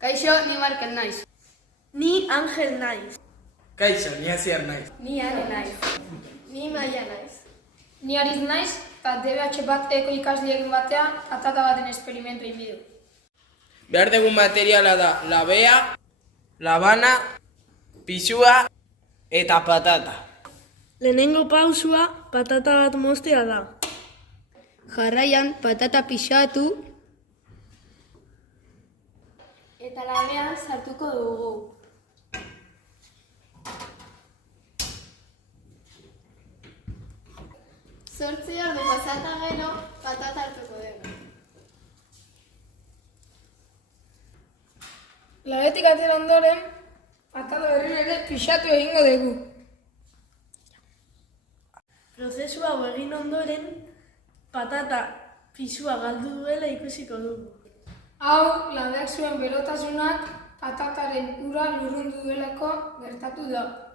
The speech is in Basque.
Kaixo, ni Markel naiz. Ni Angel naiz. Kaixo, ni Asier naiz. Ni Are naiz. Ni Maia naiz. Ni Ariz naiz, eta DBH bateko ikasliekin batean patata baten esperimentu egin bidu. Behar dugun materiala da labea, labana, pisua eta patata. Lehenengo pausua patata bat moztea da. Jarraian patata pixatu eta labean sartuko dugu. Zortzi ordu pasata gero patata hartuko dugu. Labetik atera ondoren, patata berriro ere pixatu egingo dugu. Prozesu hau egin ondoren, patata pisua galdu duela ikusiko dugu. Hau, labeak zuen berotasunak patataren ura lurrundu duelako gertatu da.